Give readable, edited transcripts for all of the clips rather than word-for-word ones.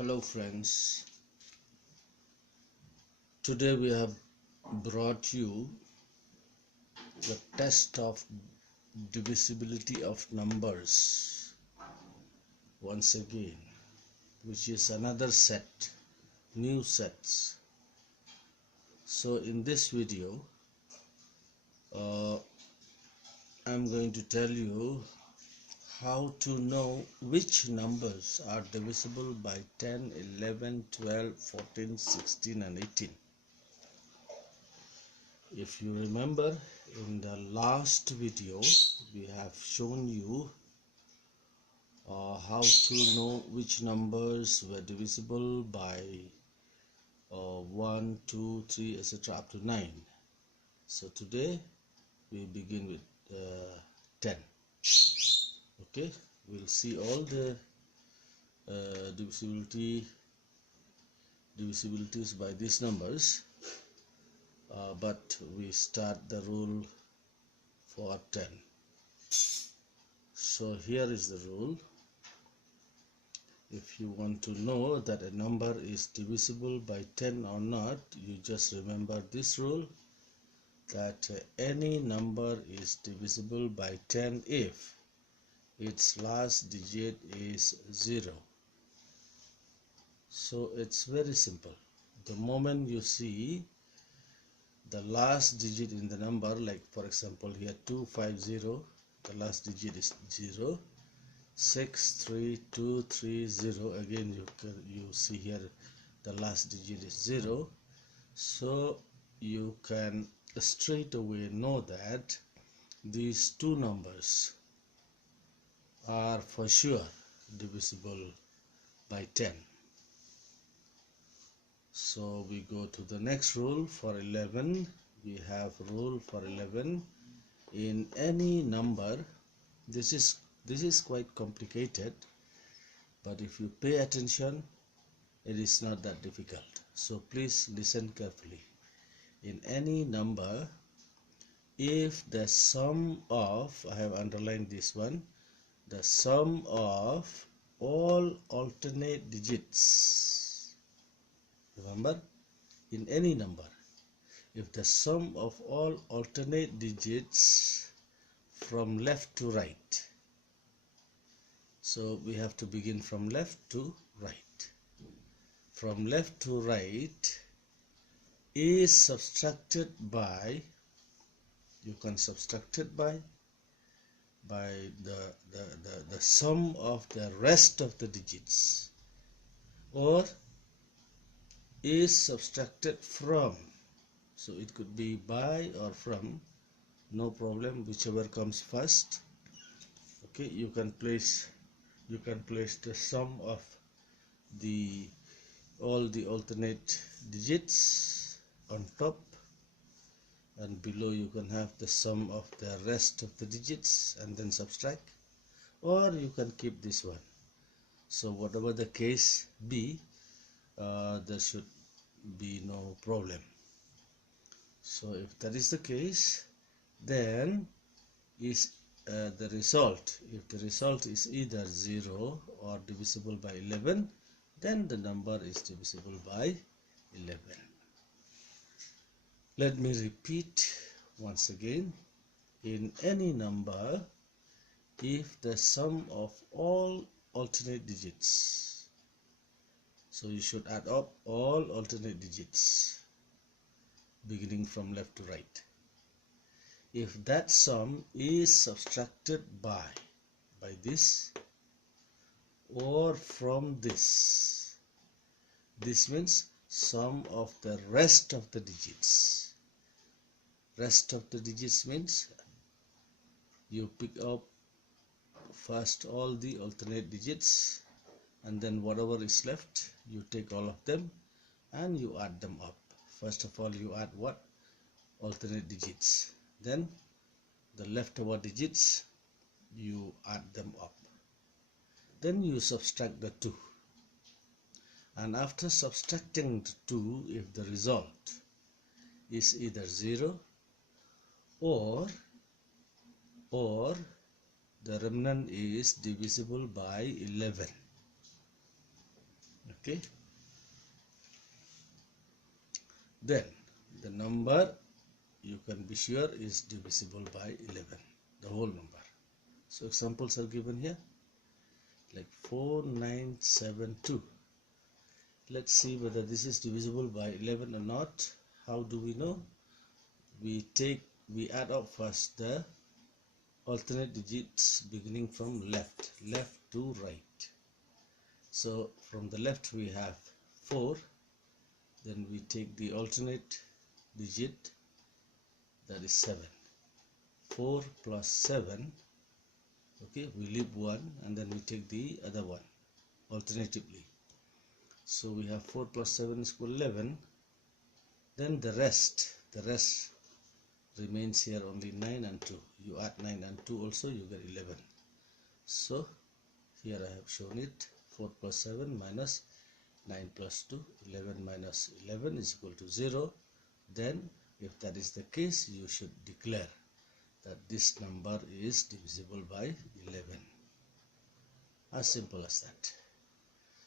Hello friends, today we have brought you the test of divisibility of numbers once again, which is another set, new sets. So in this video I'm going to tell you how to know which numbers are divisible by 10, 11, 12, 14, 16 and 18. If you remember, in the last video we have shown you how to know which numbers were divisible by 1, 2, 3, etc. up to 9. So today we begin with 10. Okay, we'll see all the divisibilities by these numbers, but we start the rule for 10. So here is the rule. If you want to know that a number is divisible by 10 or not, you just remember this rule, that any number is divisible by 10 if its last digit is 0. So it's very simple. The moment you see the last digit in the number, like for example here 250, the last digit is 0. 63230, again you see here the last digit is 0. So you can straight away know that these two numbers are for sure divisible by 10. So we go to the next rule for 11. We have rule for 11. In any number, this is quite complicated, but if you pay attention, it is not that difficult. So please listen carefully. In any number, if the sum of, I have underlined this one, the sum of all alternate digits, remember, in any number, if the sum of all alternate digits from left to right, so we have to begin from left to right. From left to right is subtracted by, you can subtract it by the sum of the rest of the digits, or is subtracted from, so it could be by or from, no problem, whichever comes first. Okay, you can place the sum of all the alternate digits on top, and below you can have the sum of the rest of the digits and then subtract, or you can keep this one. So whatever the case be, there should be no problem. So if that is the case, then is the result, if the result is either 0 or divisible by 11, then the number is divisible by 11. Let me repeat once again. In any number, if the sum of all alternate digits, so you should add up all alternate digits beginning from left to right, if that sum is subtracted by this or from this, this means sum of the rest of the digits. Rest of the digits means you pick up first all the alternate digits, and then whatever is left, you take all of them and you add them up. First of all, you add what? Alternate digits. Then the leftover digits, you add them up. Then you subtract the 2. And after subtracting the 2, if the result is either 0 or the remnant is divisible by 11. Okay, then the number you can be sure is divisible by 11, the whole number. So examples are given here, like 4972. Let's see whether this is divisible by 11 or not. How do we know? We add up first the alternate digits beginning from left to right. So from the left we have 4, then we take the alternate digit, that is 7. 4 plus 7, okay, we leave 1 and then we take the other one alternatively. So we have 4 plus 7 is equal to 11. Then the rest remains here only 9 and 2. You add 9 and 2 also, you get 11. So here I have shown it, 4 plus 7 minus 9 plus 2, 11 minus 11 is equal to 0. Then if that is the case, you should declare that this number is divisible by 11. As simple as that.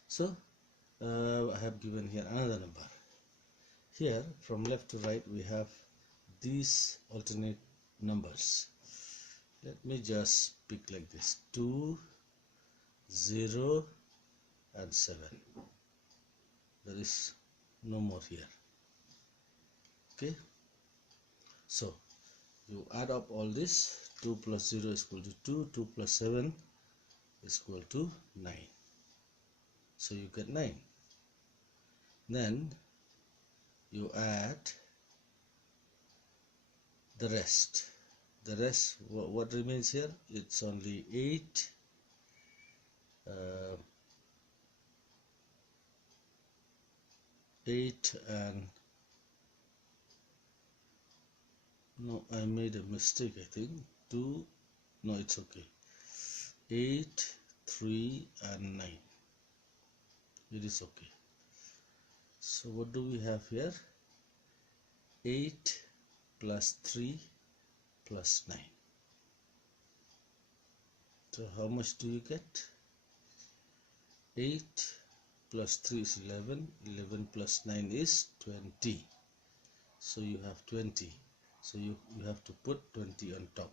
So I have given here another number. Here from left to right we have these alternate numbers. Let me just pick like this: 2, 0 and 7. There is no more here. Okay, so you add up all this. 2 plus 0 is equal to 2, 2 plus 7 is equal to 9. So you get 9. Then you add the rest. The rest, what remains here? It's only 8, 8 and no, I made a mistake, I think. 2, no, it's okay. 8, 3 and 9. It is okay. So what do we have here? 8 plus 3 plus 9. So how much do you get? 8 plus 3 is 11. 11 plus 9 is 20. So you have 20. So you have to put 20 on top.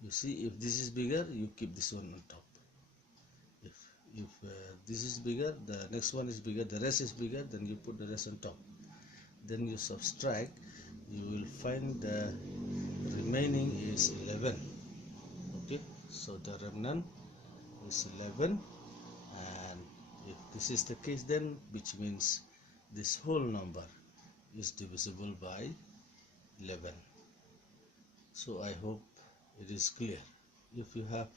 You see, if this is bigger, you keep this one on top. If this is bigger, the next one is bigger, the rest is bigger, then you put the rest on top. Then you subtract, you will find the remaining is 11. Okay, so the remnant is 11, and if this is the case, then which means this whole number is divisible by 11. So I hope it is clear. If you have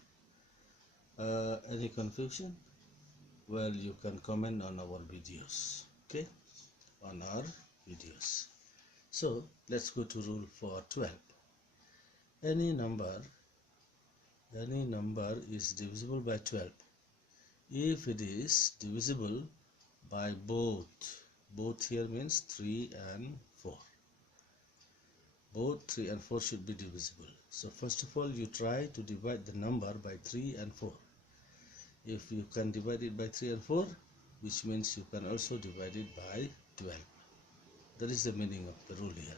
any confusion, well, you can comment on our videos. Okay, on our videos. So let's go to rule for 12. Any number is divisible by 12 if it is divisible by both here means 3 and 4. Both 3 and 4 should be divisible. So first of all, you try to divide the number by 3 and 4. If you can divide it by 3 and 4, which means you can also divide it by 12. That is the meaning of the rule here.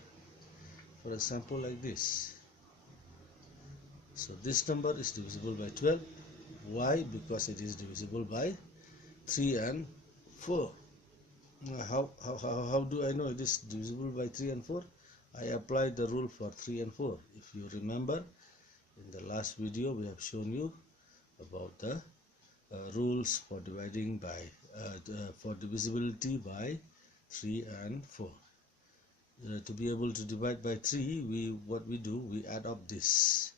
For example, like this. So this number is divisible by 12. Why? Because it is divisible by 3 and 4. How do I know it is divisible by 3 and 4? I applied the rule for 3 and 4. If you remember, in the last video we have shown you about the rules for dividing by for divisibility by 3 and 4. To be able to divide by 3, what we do, we add up this.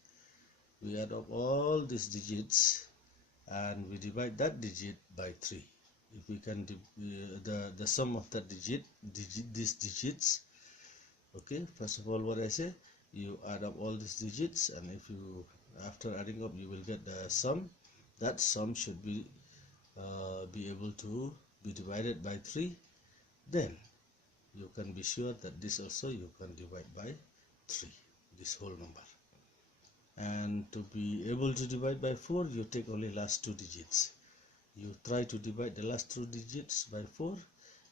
We add up all these digits and we divide that digit by 3. If we can the sum of that these digits. Okay, first of all, what I say, you add up all these digits, and if you, after adding up, you will get the sum. That sum should be able to be divided by 3. Then you can be sure that this also you can divide by 3, this whole number. And to be able to divide by 4, you take only last 2 digits. you try to divide the last two digits by 4.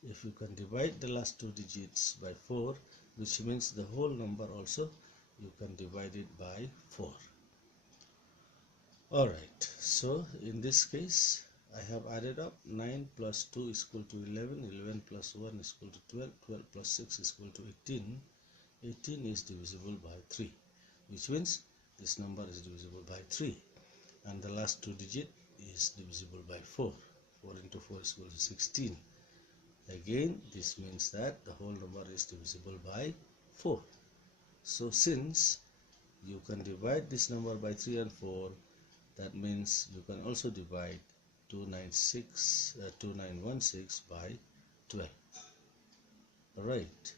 If you can divide the last two digits by 4, which means the whole number also, you can divide it by 4. Alright, so in this case, I have added up 9 plus 2 is equal to 11, 11 plus 1 is equal to 12, 12 plus 6 is equal to 18, 18 is divisible by 3, which means this number is divisible by 3, and the last two digit is divisible by 4. 4 into 4 is equal to 16. Again, this means that the whole number is divisible by 4. So since you can divide this number by 3 and 4, that means you can also divide 2916 by 12. Alright,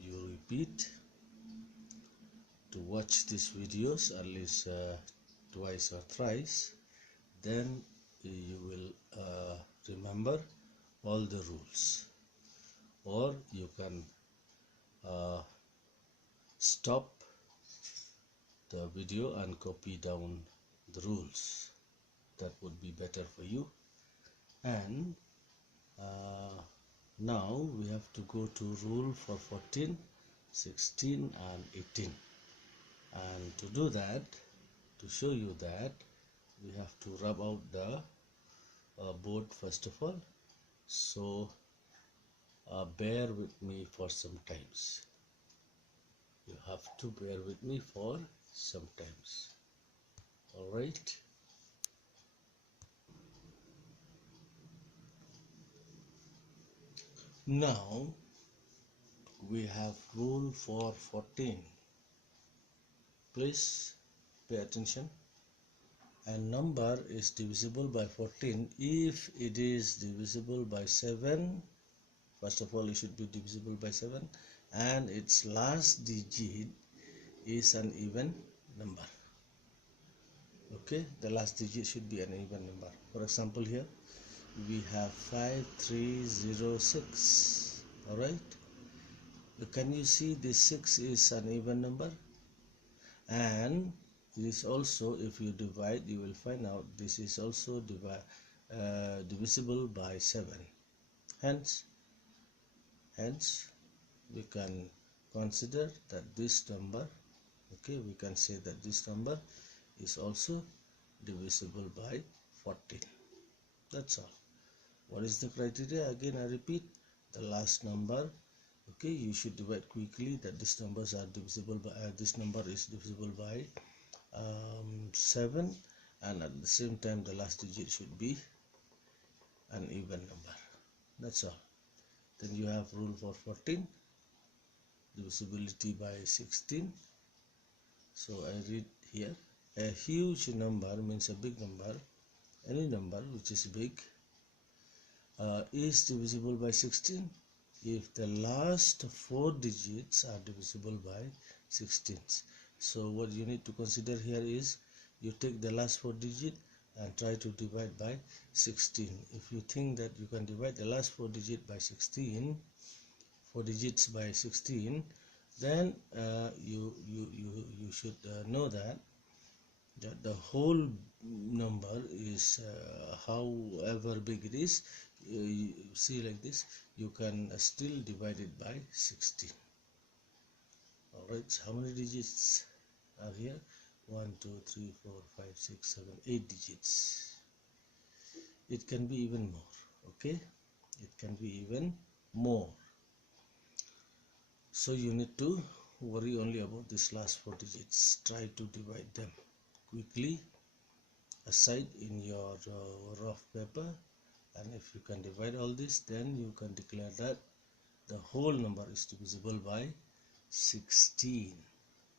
you repeat to watch these videos at least twice or thrice, then you will remember all the rules. Or you can stop the video and copy down the rules. That would be better for you. And now we have to go to rule for 14, 16 and 18. And to do that, to show you that, we have to rub out the board first of all. So bear with me for some times. You have to bear with me for some times. Alright. Now we have rule for 14. Please pay attention. A number is divisible by 14 if it is divisible by 7. First of all, it should be divisible by 7, and its last digit is an even number. Okay, the last digit should be an even number. For example, here we have 5306. All right, can you see this 6 is an even number? And it is also, if you divide, you will find out this is also divisible by 7. Hence we can consider that this number, okay, we can say that this number is also divisible by 14. That's all. What is the criteria? Again, I repeat, the last number, okay, you should divide quickly that these numbers are divisible by this number is divisible by 7, and at the same time the last digit should be an even number. That's all. Then you have rule for 14, divisibility by 16. So I read here, a huge number means a big number. Any number which is big is divisible by 16 if the last 4 digits are divisible by 16. So what you need to consider here is you take the last 4 digits and try to divide by 16. If you think that you can divide the last 4 digits by 16, 4 digits by 16, then you should know that the whole number is however big it is, you see like this, you can still divide it by 16. Alright, so how many digits are here? 1, 2, 3, 4, 5, 6, 7, 8 digits. It can be even more, okay? It can be even more. So you need to worry only about this last 4 digits. Try to divide them quickly aside in your rough paper, and if you can divide all this, then you can declare that the whole number is divisible by 16.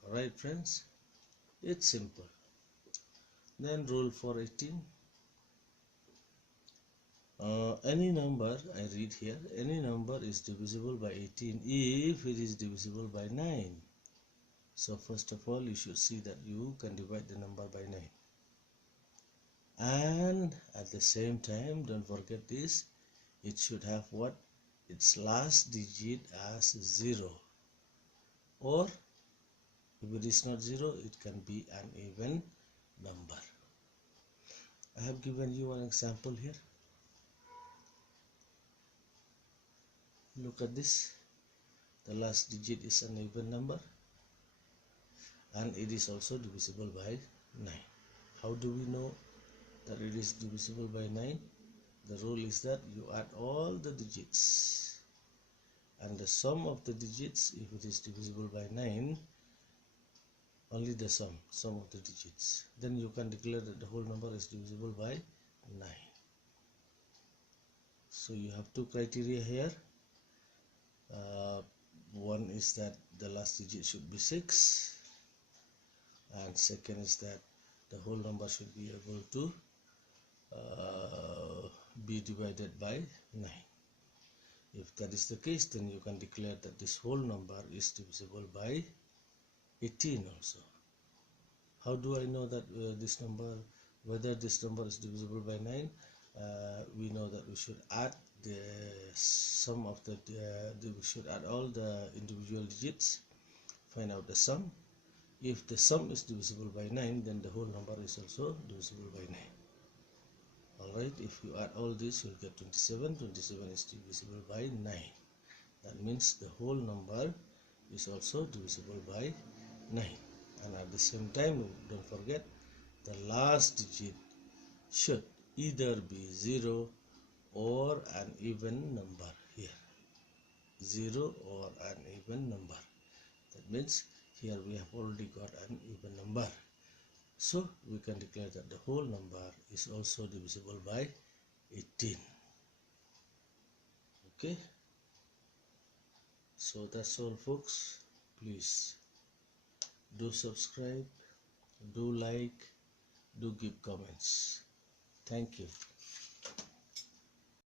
Alright friends, it's simple. Then rule for 18. Any number, I read here, any number is divisible by 18 if it is divisible by 9. So first of all, you should see that you can divide the number by 9. And at the same time, don't forget this, it should have what? Its last digit as 0. Or if it is not 0, it can be an even number. I have given you an example here. Look at this. The last digit is an even number and it is also divisible by 9. How do we know that it is divisible by 9? The rule is that you add all the digits and the sum of the digits, if it is divisible by 9, only the sum of the digits, then you can declare that the whole number is divisible by 9. So you have two criteria here. One is that the last digit should be 6, and second is that the whole number should be able to be divided by 9. If that is the case, then you can declare that this whole number is divisible by 18 also. How do I know that whether this number is divisible by 9? We know that we should add the sum of we should add all the individual digits, find out the sum. If the sum is divisible by 9, then the whole number is also divisible by 9. Alright, if you add all this, you'll get 27. 27 is divisible by 9. That means the whole number is also divisible by 9. And at the same time, don't forget, the last digit should either be 0 or an even number here. 0 or an even number. That means here we have already got an even number. So we can declare that the whole number is also divisible by 18. Okay. So that's all, folks. Please do subscribe, do like, do give comments. Thank you.